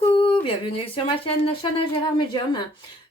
Coucou, bienvenue sur ma chaîne Chana Gérard Medium.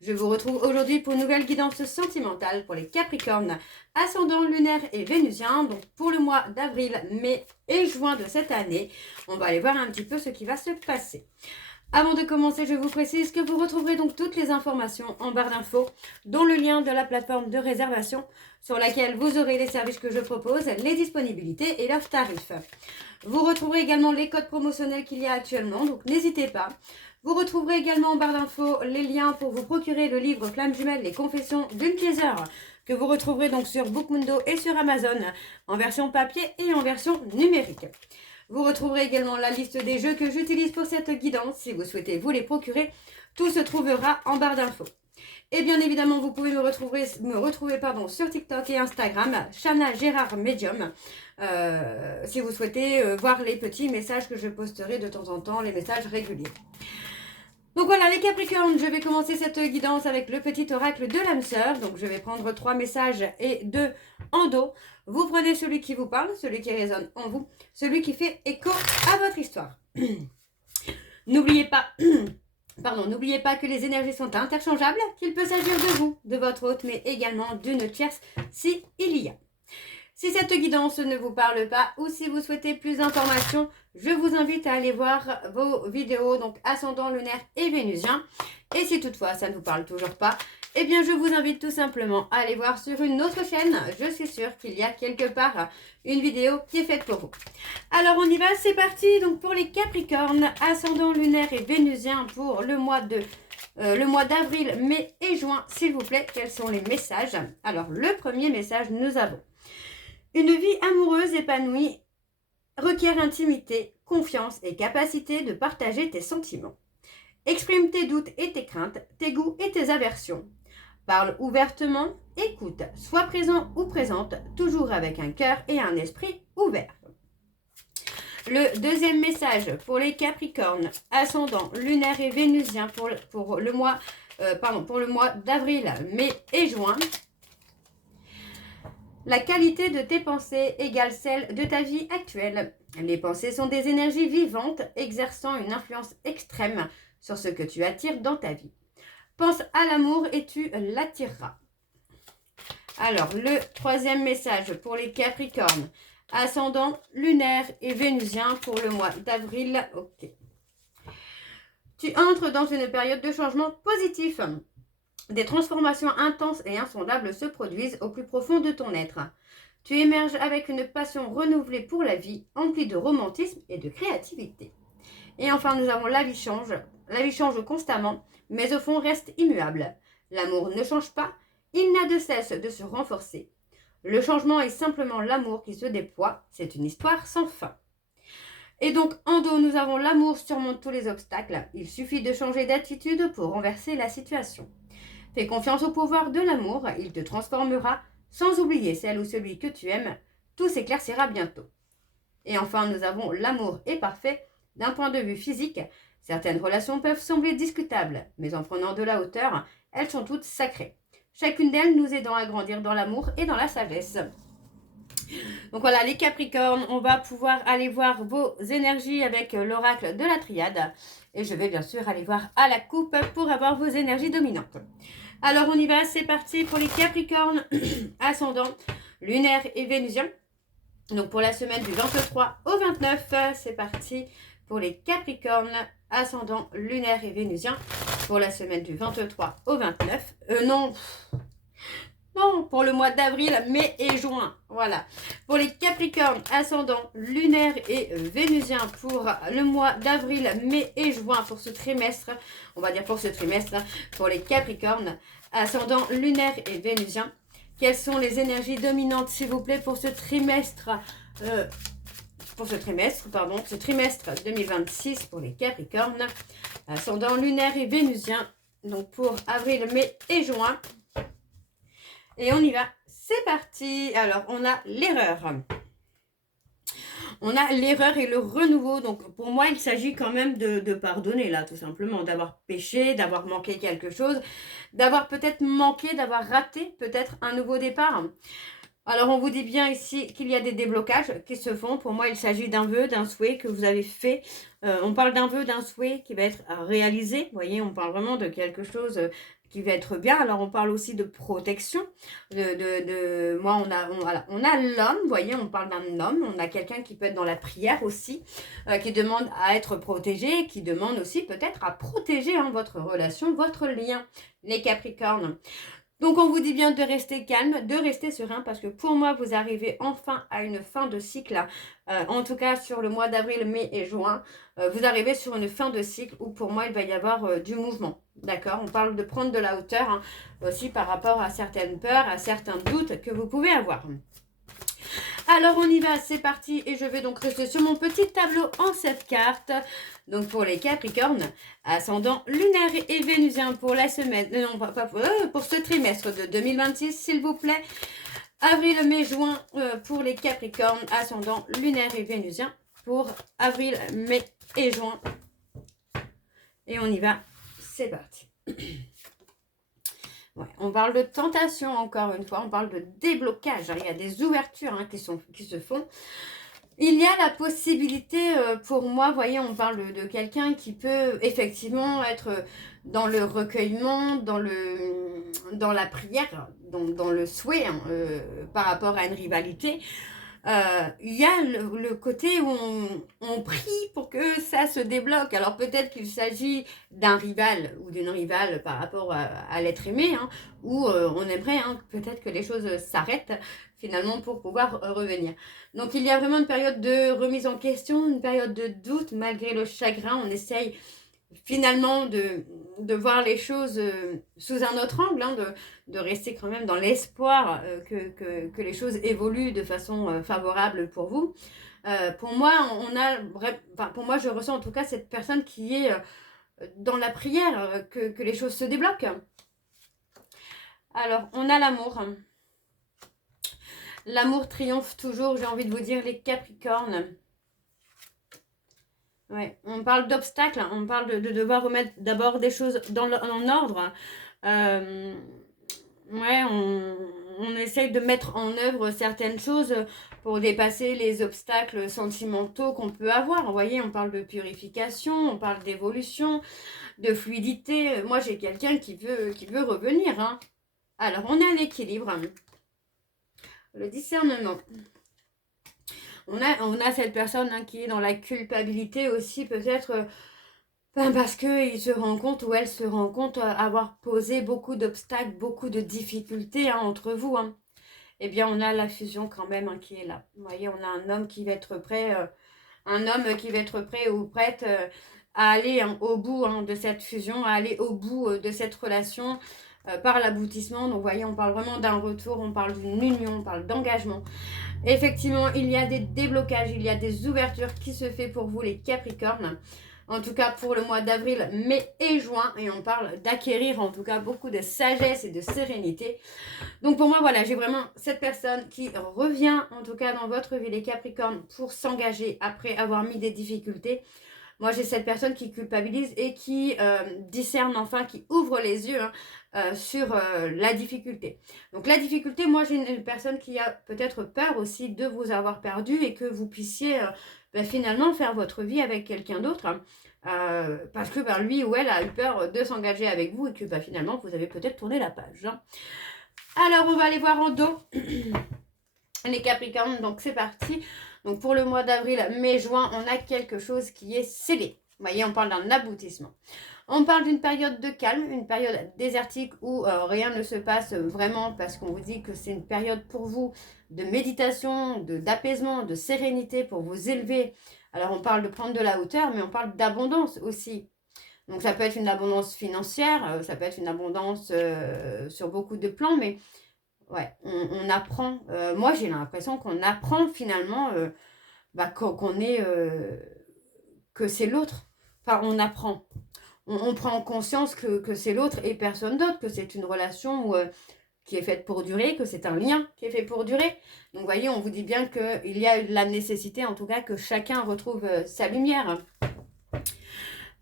Je vous retrouve aujourd'hui pour une nouvelle guidance sentimentale pour les Capricornes, ascendant lunaire et vénusien. Donc pour le mois d'avril, mai et juin de cette année, on va aller voir un petit peu ce qui va se passer. Avant de commencer, je vous précise que vous retrouverez donc toutes les informations en barre d'infos, dont le lien de la plateforme de réservation sur laquelle vous aurez les services que je propose, les disponibilités et leurs tarifs. Vous retrouverez également les codes promotionnels qu'il y a actuellement, donc n'hésitez pas. Vous retrouverez également en barre d'infos les liens pour vous procurer le livre Flamme Jumelle, les confessions d'une Kaiser, que vous retrouverez donc sur Bookmundo et sur Amazon, en version papier et en version numérique. Vous retrouverez également la liste des jeux que j'utilise pour cette guidance. Si vous souhaitez vous les procurer, tout se trouvera en barre d'infos. Et bien évidemment, vous pouvez me retrouver sur TikTok et Instagram, Chana Gérard Medium, si vous souhaitez voir les petits messages que je posterai de temps en temps, les messages réguliers. Donc voilà les Capricornes, je vais commencer cette guidance avec le petit oracle de l'âme sœur. Donc je vais prendre 3 messages et 2 en dos. Vous prenez celui qui vous parle, celui qui résonne en vous, celui qui fait écho à votre histoire. N'oubliez pas que les énergies sont interchangeables, qu'il peut s'agir de vous, de votre hôte, mais également d'une tierce si il y a. Si cette guidance ne vous parle pas ou si vous souhaitez plus d'informations, je vous invite à aller voir vos vidéos, donc ascendant lunaire et vénusien. Et si toutefois ça ne vous parle toujours pas, eh bien je vous invite tout simplement à aller voir sur une autre chaîne. Je suis sûre qu'il y a quelque part une vidéo qui est faite pour vous. Alors on y va, c'est parti. Donc pour les Capricornes, ascendant lunaire et vénusien pour le mois d'avril, mai et juin, s'il vous plaît, quels sont les messages? Alors le premier message, nous avons: une vie amoureuse épanouie requiert intimité, confiance et capacité de partager tes sentiments. Exprime tes doutes et tes craintes, tes goûts et tes aversions. Parle ouvertement, écoute, sois présent ou présente, toujours avec un cœur et un esprit ouvert. Le deuxième message pour les Capricornes, ascendant lunaire et vénusien pour le mois d'avril, mai et juin. La qualité de tes pensées égale celle de ta vie actuelle. Les pensées sont des énergies vivantes exerçant une influence extrême sur ce que tu attires dans ta vie. Pense à l'amour et tu l'attireras. Alors, le troisième message pour les Capricornes, ascendant lunaire et vénusien pour le mois d'avril. Ok. Tu entres dans une période de changement positif. Des transformations intenses et insondables se produisent au plus profond de ton être. Tu émerges avec une passion renouvelée pour la vie, emplie de romantisme et de créativité. Et enfin, nous avons la vie change. La vie change constamment, mais au fond reste immuable. L'amour ne change pas, il n'a de cesse de se renforcer. Le changement est simplement l'amour qui se déploie, c'est une histoire sans fin. Et donc, en dos, nous avons l'amour surmonte tous les obstacles. Il suffit de changer d'attitude pour renverser la situation. Fais confiance au pouvoir de l'amour, il te transformera, sans oublier celle ou celui que tu aimes, tout s'éclaircira bientôt. Et enfin, nous avons l'amour est parfait. D'un point de vue physique, certaines relations peuvent sembler discutables, mais en prenant de la hauteur, elles sont toutes sacrées. Chacune d'elles nous aidant à grandir dans l'amour et dans la sagesse. Donc voilà, les Capricornes, on va pouvoir aller voir vos énergies avec l'oracle de la triade. Et je vais bien sûr aller voir à la coupe pour avoir vos énergies dominantes. Alors on y va, c'est parti pour les Capricornes, ascendant lunaire et vénusien. Donc pour la semaine du 23 au 29, c'est parti pour les Capricornes, ascendant lunaire et vénusien. Pour la semaine du 23 au 29, pour le mois d'avril, mai et juin. Voilà. Pour les Capricornes, ascendant lunaire et vénusien pour le mois d'avril, mai et juin pour ce trimestre. On va dire pour ce trimestre. Pour les Capricornes, ascendant lunaire et vénusien. Quelles sont les énergies dominantes, s'il vous plaît, pour ce trimestre ce trimestre 2026 pour les Capricornes, ascendant lunaire et vénusien. Donc pour avril, mai et juin. Et on y va, c'est parti. Alors, on a l'erreur. On a l'erreur et le renouveau. Donc, pour moi, il s'agit quand même de pardonner, là, tout simplement. D'avoir péché, d'avoir manqué quelque chose, d'avoir peut-être manqué, d'avoir raté peut-être un nouveau départ. Alors, on vous dit bien ici qu'il y a des déblocages qui se font. Pour moi, il s'agit d'un vœu, d'un souhait que vous avez fait. On parle d'un vœu, d'un souhait qui va être réalisé. Vous voyez, on parle vraiment de quelque chose qui va être bien. Alors, on parle aussi de protection. Moi, voilà, on a l'homme, vous voyez, on parle d'un homme. On a quelqu'un qui peut être dans la prière aussi, qui demande à être protégé, qui demande aussi peut-être à protéger votre relation, votre lien, les Capricornes. Donc, on vous dit bien de rester calme, de rester serein, parce que pour moi, vous arrivez enfin à une fin de cycle. En tout cas, sur le mois d'avril, mai et juin, vous arrivez sur une fin de cycle où pour moi, il va y avoir du mouvement. D'accord? On parle de prendre de la hauteur aussi par rapport à certaines peurs, à certains doutes que vous pouvez avoir. Alors, on y va, c'est parti. Et je vais donc rester sur mon petit tableau en 7 cartes. Donc, pour les Capricornes, ascendant lunaire et vénusien pour la semaine, non, pas pour ce trimestre de 2026, s'il vous plaît. Avril, mai, juin pour les Capricornes, ascendant lunaire et vénusien pour avril, mai et juin. Et on y va, c'est parti. Ouais, on parle de tentation encore une fois, on parle de déblocage. Il y a des ouvertures qui se font. Il y a la possibilité, pour moi, vous voyez, on parle de quelqu'un qui peut effectivement être dans le recueillement, dans la prière, dans le souhait par rapport à une rivalité. Il y a le côté où on prie pour que ça se débloque. Alors peut-être qu'il s'agit d'un rival ou d'une rivale par rapport à l'être aimé, où on aimerait peut-être que les choses s'arrêtent finalement pour pouvoir revenir. Donc il y a vraiment une période de remise en question, une période de doute malgré le chagrin. On essaye finalement de voir les choses sous un autre angle, de rester quand même dans l'espoir que les choses évoluent de façon favorable pour vous. Pour moi, pour moi, je ressens en tout cas cette personne qui est dans la prière, que les choses se débloquent. Alors, on a l'amour. L'amour triomphe toujours, j'ai envie de vous dire, les Capricornes. Ouais, on parle d'obstacles, on parle de devoir remettre d'abord des choses en ordre. Ouais, on essaye de mettre en œuvre certaines choses pour dépasser les obstacles sentimentaux qu'on peut avoir. Vous voyez, on parle de purification, on parle d'évolution, de fluidité. Moi, j'ai quelqu'un qui veut revenir. Alors, on a l'équilibre, le discernement. On a cette personne qui est dans la culpabilité aussi, peut-être parce qu'il se rend compte ou elle se rend compte avoir posé beaucoup d'obstacles, beaucoup de difficultés entre vous. Eh bien, on a la fusion quand même qui est là. Vous voyez, on a un homme qui va être prêt, ou prête à aller au bout de cette fusion, à aller au bout de cette relation par l'aboutissement. Donc, vous voyez, on parle vraiment d'un retour, on parle d'une union, on parle d'engagement. Effectivement, il y a des déblocages, il y a des ouvertures qui se font pour vous les Capricornes. En tout cas pour le mois d'avril, mai et juin. Et on parle d'acquérir en tout cas beaucoup de sagesse et de sérénité. Donc pour moi, voilà, j'ai vraiment cette personne qui revient en tout cas dans votre vie les Capricornes pour s'engager après avoir mis des difficultés. Moi, j'ai cette personne qui culpabilise et qui discerne enfin, qui ouvre les yeux sur la difficulté. Donc la difficulté, moi, j'ai une personne qui a peut-être peur aussi de vous avoir perdu et que vous puissiez finalement faire votre vie avec quelqu'un d'autre. Parce que lui ou elle a eu peur de s'engager avec vous et que finalement, vous avez peut-être tourné la page. Alors, on va aller voir en dos les Capricornes. Donc, c'est parti. Donc, pour le mois d'avril, mai, juin, on a quelque chose qui est scellé. Vous voyez, on parle d'un aboutissement. On parle d'une période de calme, une période désertique où rien ne se passe vraiment parce qu'on vous dit que c'est une période pour vous de méditation, d'apaisement, de sérénité pour vous élever. Alors, on parle de prendre de la hauteur, mais on parle d'abondance aussi. Donc, ça peut être une abondance financière, ça peut être une abondance sur beaucoup de plans, mais ouais, on apprend. Moi, j'ai l'impression qu'on apprend finalement qu'on est... que c'est l'autre. Enfin, on apprend. On prend conscience que c'est l'autre et personne d'autre, que c'est une relation qui est faite pour durer, que c'est un lien qui est fait pour durer. Donc, vous voyez, on vous dit bien qu'il y a la nécessité, en tout cas, que chacun retrouve sa lumière.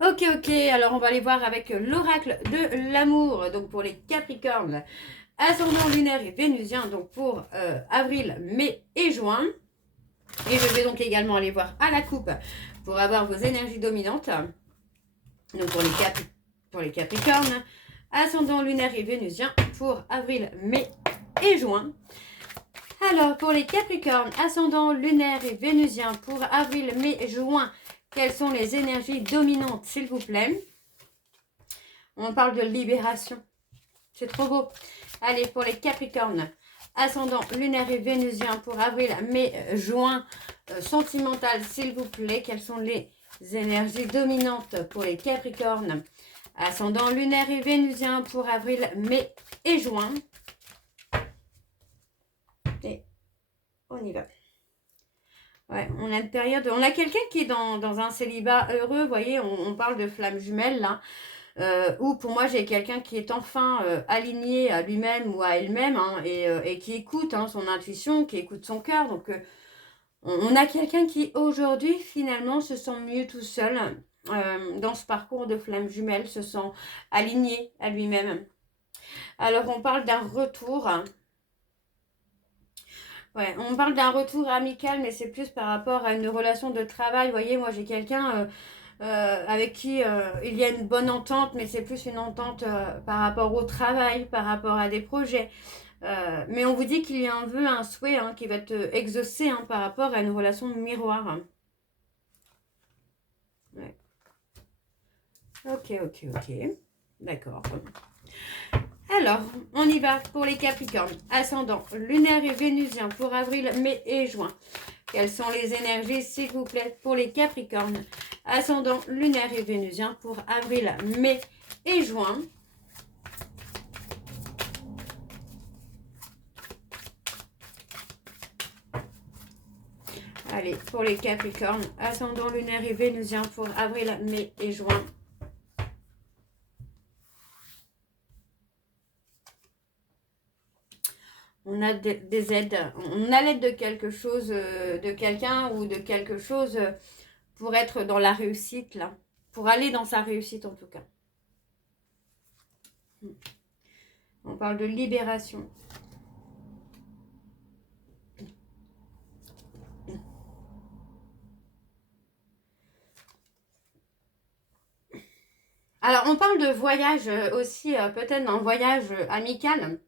Ok, alors on va aller voir avec l'oracle de l'amour, donc pour les Capricornes. ascendant lunaire et vénusien, donc pour avril, mai et juin. Et je vais donc également aller voir à la coupe pour avoir vos énergies dominantes. Donc pour les Capricornes, ascendant lunaire et vénusien pour avril, mai et juin. Alors, pour les Capricornes, ascendant lunaire et vénusien pour avril, mai et juin, quelles sont les énergies dominantes, s'il vous plaît? On parle de libération. C'est trop beau. Allez, pour les Capricornes, ascendant lunaire et vénusien pour avril, mai, juin, sentimental, s'il vous plaît. Quelles sont les énergies dominantes pour les Capricornes? Ascendant lunaire et vénusien pour avril, mai et juin. Et on y va. Ouais, on a une période, on a quelqu'un qui est dans un célibat heureux, vous voyez, on parle de flamme jumelle là. Ou pour moi j'ai quelqu'un qui est enfin aligné à lui-même ou à elle-même hein, et qui écoute hein, son intuition, qui écoute son cœur. Donc on a quelqu'un qui aujourd'hui finalement se sent mieux tout seul dans ce parcours de flamme jumelle, se sent aligné à lui-même. Alors on parle d'un retour. Ouais, on parle d'un retour amical, mais c'est plus par rapport à une relation de travail. Vous voyez, moi j'ai quelqu'un avec qui il y a une bonne entente, mais c'est plus une entente par rapport au travail, par rapport à des projets. Mais on vous dit qu'il y a un vœu, un souhait hein, qui va être exaucé hein, par rapport à une relation de miroir. Hein. Ouais. Ok. D'accord. Alors, on y va pour les Capricornes. Ascendant lunaire et vénusien pour avril, mai et juin. Quelles sont les énergies, s'il vous plaît, pour les Capricornes? Ascendant lunaire et vénusien pour avril, mai et juin. Allez, pour les Capricornes, ascendant lunaire et vénusien pour avril, mai et juin. On a des aides, on a l'aide de quelque chose, de quelqu'un ou de quelque chose pour être dans la réussite, là. Pour aller dans sa réussite, en tout cas. On parle de libération. Alors, on parle de voyage aussi, peut-être un voyage amical.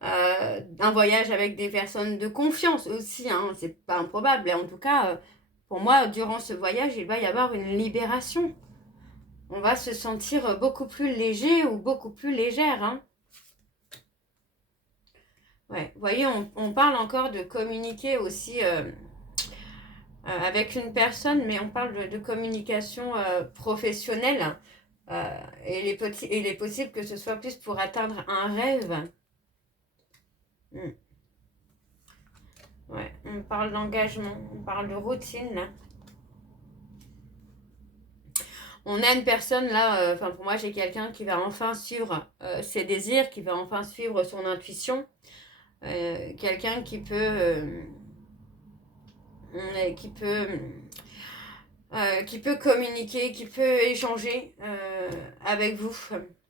Un voyage avec des personnes de confiance aussi, hein, c'est pas improbable. Et en tout cas, pour moi, durant ce voyage, il va y avoir une libération. On va se sentir beaucoup plus léger ou beaucoup plus légère. Hein. Ouais, vous voyez, on parle encore de communiquer aussi avec une personne, mais on parle de communication professionnelle. Il est possible que ce soit plus pour atteindre un rêve. Ouais, on parle d'engagement, on parle de routine. Là. On a une personne là, enfin pour moi j'ai quelqu'un qui va enfin suivre ses désirs, qui va enfin suivre son intuition. Quelqu'un qui peut communiquer, qui peut échanger avec vous.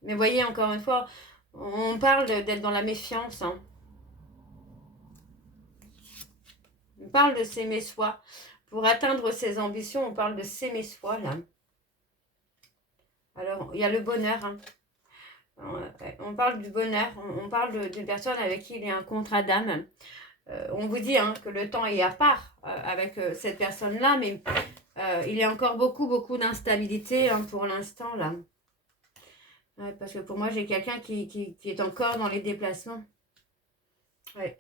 Mais voyez, encore une fois, on parle d'être dans la méfiance. Hein. On parle de s'aimer soi. Pour atteindre ses ambitions, on parle de s'aimer soi, là. Alors, il y a le bonheur. Hein. On parle du bonheur. On parle d'une personne avec qui il y a un contrat d'âme. On vous dit hein, que le temps est à part avec cette personne-là, mais il y a encore beaucoup d'instabilité hein, pour l'instant, là. Ouais, parce que pour moi, j'ai quelqu'un qui est encore dans les déplacements. Ouais.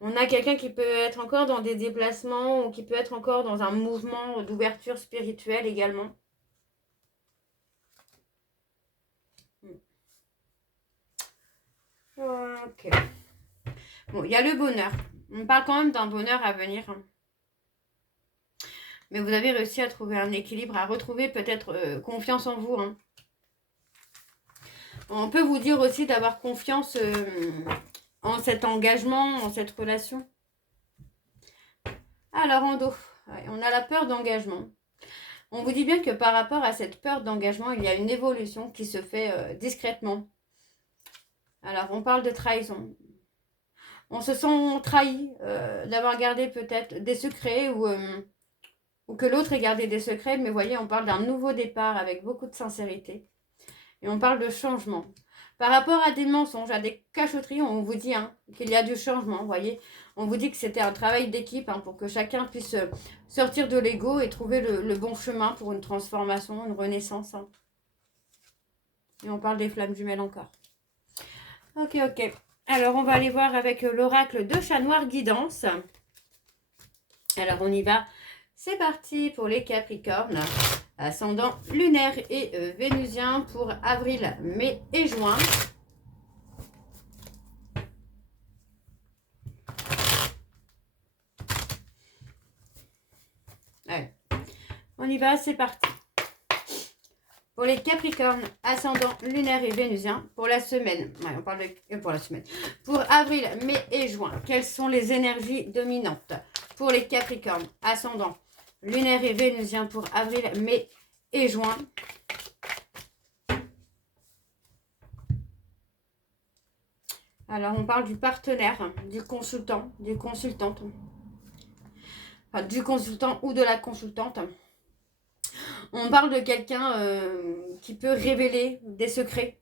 On a quelqu'un qui peut être encore dans des déplacements ou qui peut être encore dans un mouvement d'ouverture spirituelle également. Ok. Bon, il y a le bonheur. On parle quand même d'un bonheur à venir. Hein. Mais vous avez réussi à trouver un équilibre, à retrouver peut-être confiance en vous. Hein. On peut vous dire aussi d'avoir confiance en cet engagement, en cette relation. Alors, en dos, on a la peur d'engagement. On vous dit bien que par rapport à cette peur d'engagement, il y a une évolution qui se fait discrètement. Alors, on parle de trahison. On se sent trahi d'avoir gardé peut-être des secrets ou que l'autre ait gardé des secrets. Mais voyez, on parle d'un nouveau départ avec beaucoup de sincérité. Et on parle de changement. Par rapport à des mensonges, à des cachotteries, on vous dit qu'il y a du changement, vous voyez. On vous dit que c'était un travail d'équipe pour que chacun puisse sortir de l'ego et trouver le bon chemin pour une transformation, une renaissance. Et on parle des flammes jumelles encore. Ok, ok. Alors, on va aller voir avec l'oracle de Chat Noir Guidance. Alors, on y va. C'est parti pour les Capricornes. Ascendant lunaire et vénusien pour avril, mai et juin. Allez, on y va, c'est parti. Pour les Capricornes, ascendant lunaire et vénusien, pour la semaine, ouais, on parle pour la semaine, pour avril, mai et juin, quelles sont les énergies dominantes? Pour les Capricornes, ascendant lunaire et vénusien, pour avril, mai et juin. Alors, on parle du partenaire, du consultant, du consultante, enfin, du consultant ou de la consultante. On parle de quelqu'un qui peut révéler des secrets.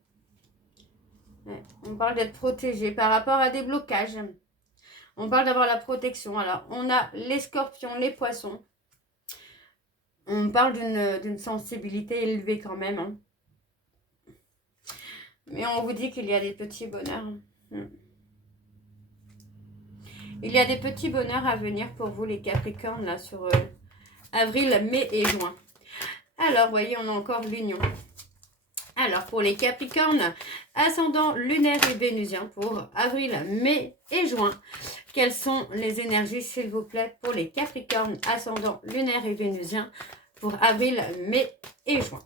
Ouais, on parle d'être protégé par rapport à des blocages. On parle d'avoir la protection. Alors, on a les scorpions, les poissons. On parle d'une sensibilité élevée quand même. Mais on vous dit qu'il y a des petits bonheurs. Il y a des petits bonheurs à venir pour vous, les Capricornes, là, sur avril, mai et juin. Alors, voyez, on a encore l'union. Alors, pour les Capricornes, ascendant lunaire et vénusien pour avril, mai et juin. Quelles sont les énergies, s'il vous plaît, pour les Capricornes, ascendant lunaire et vénusien pour avril, mai et juin?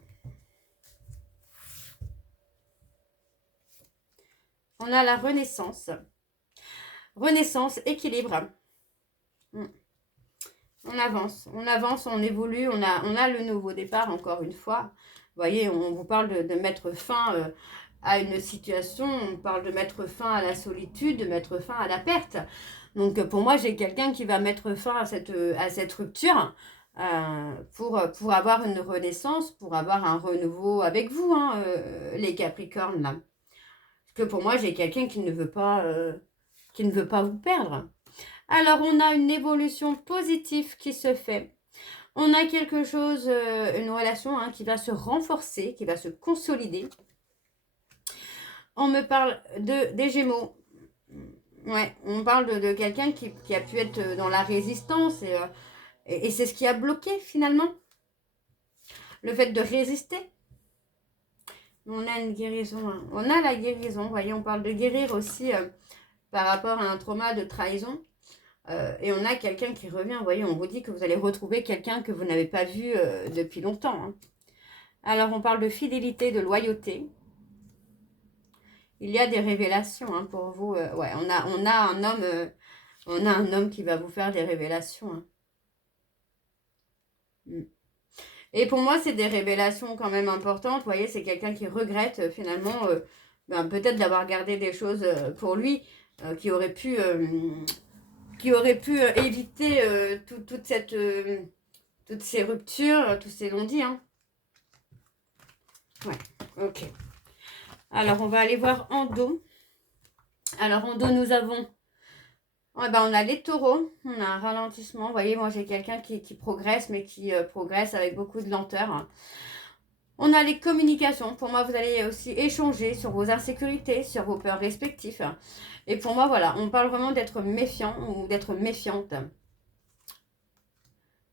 On a la renaissance. Renaissance, équilibre. On avance, on évolue, on a le nouveau départ, encore une fois. Vous voyez, on vous parle de mettre fin à une situation, on parle de mettre fin à la solitude, de mettre fin à la perte. Donc, pour moi, j'ai quelqu'un qui va mettre fin à cette rupture pour avoir une renaissance, pour avoir un renouveau avec vous, les Capricornes, là. Parce que pour moi, j'ai quelqu'un qui ne veut pas vous perdre. Alors, on a une évolution positive qui se fait. On a quelque chose, une relation qui va se renforcer, qui va se consolider. On me parle des Gémeaux. Ouais, on parle de quelqu'un qui a pu être dans la résistance et c'est ce qui a bloqué finalement. Le fait de résister. On a une guérison. On a la guérison. Vous voyez, on parle de guérir aussi par rapport à un trauma de trahison. Et on a quelqu'un qui revient. Vous voyez, on vous dit que vous allez retrouver quelqu'un que vous n'avez pas vu depuis longtemps. Alors, on parle de fidélité, de loyauté. Il y a des révélations pour vous. Ouais, on a un homme qui va vous faire des révélations. Et pour moi, c'est des révélations quand même importantes. Vous voyez, c'est quelqu'un qui regrette finalement peut-être d'avoir gardé des choses pour lui qui aurait pu éviter toutes ces ruptures, tous ces non-dits. Ouais, ok. Alors, on va aller voir en dos. Alors, en dos, nous avons... on a les taureaux. On a un ralentissement. Vous voyez, moi, j'ai quelqu'un qui progresse, mais qui progresse avec beaucoup de lenteur. On a les communications. Pour moi, vous allez aussi échanger sur vos insécurités, sur vos peurs respectives. Et pour moi, voilà, on parle vraiment d'être méfiant ou d'être méfiante.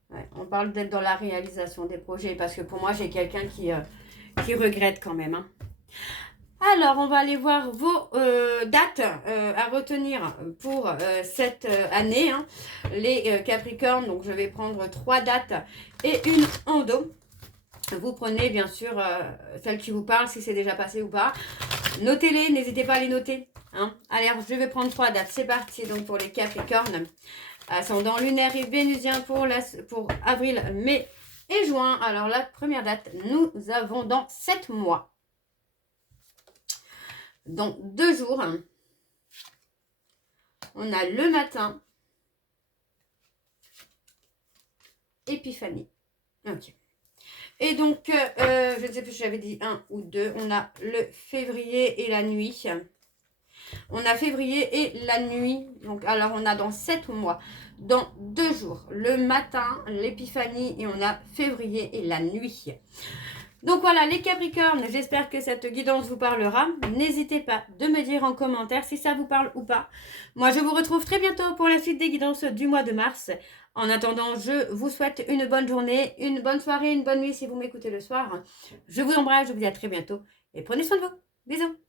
Ouais, on parle d'être dans la réalisation des projets parce que pour moi, j'ai quelqu'un qui regrette quand même. Alors, on va aller voir vos dates à retenir pour cette année. Les Capricornes, donc je vais prendre 3 dates et une en dos. Vous prenez bien sûr celle qui vous parle, si c'est déjà passé ou pas. Notez-les, n'hésitez pas à les noter. Allez, je vais prendre 3 dates. C'est parti donc pour les Capricornes. Ascendant lunaire et vénusien pour avril, mai et juin. Alors la première date, nous avons dans 7 mois. dans 2 jours. On a le matin. Épiphanie. Ok. Et donc, je ne sais plus si j'avais dit 1 ou 2. On a le février et la nuit. On a février et la nuit. Donc, alors, on a dans 7 mois, dans 2 jours, le matin, l'épiphanie, et on a février et la nuit. Donc voilà les Capricornes, j'espère que cette guidance vous parlera. N'hésitez pas de me dire en commentaire si ça vous parle ou pas. Moi je vous retrouve très bientôt pour la suite des guidances du mois de mars. En attendant, je vous souhaite une bonne journée, une bonne soirée, une bonne nuit si vous m'écoutez le soir. Je vous embrasse, je vous dis à très bientôt et prenez soin de vous. Bisous.